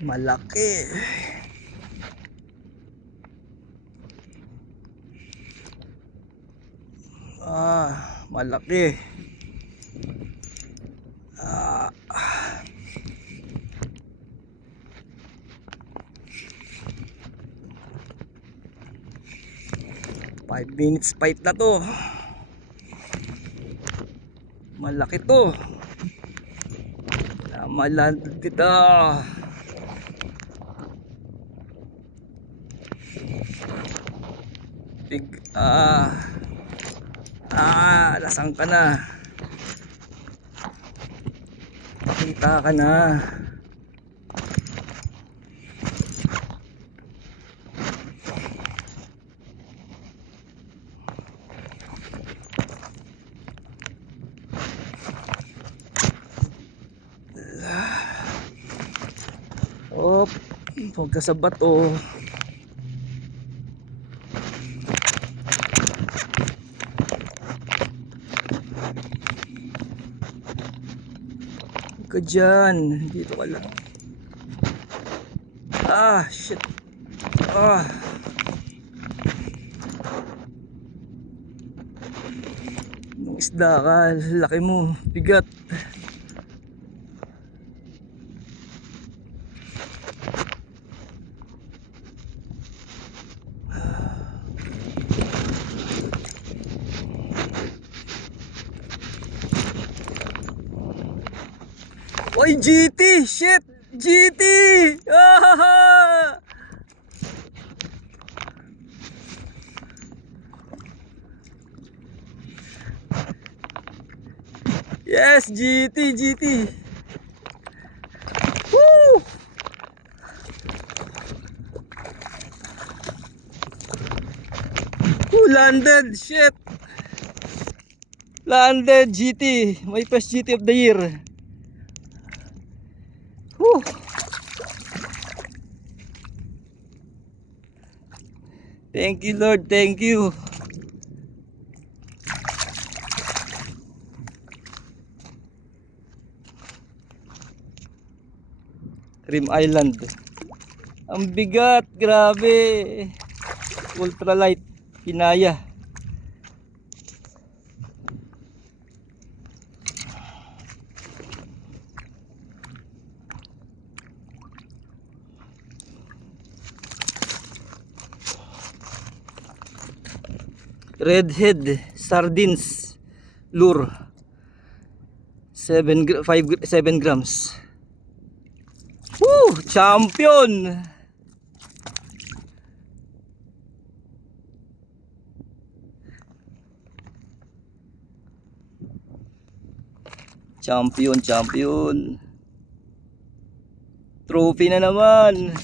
Malaki. Malaki. 5 minutes fight na to. Malaki to. Malandad kita. Lasang ka na. Kita ka na. Huwag ka sa bato. Huwag ka dyan. Dito ka lang. Shit. Nung isda ka, laki mo, bigat. Oy, GT! Shit! GT! Yes, GT! GT! Woo! Landed! Shit! Landed GT! My first GT of the year! Woo. Thank you, Lord. Thank you. Rim Island. Ang bigat, grabe. Ultralight, kinaya. Redhead sardines lure 7 grams. Woo! Champion! Champion. Trophy na naman.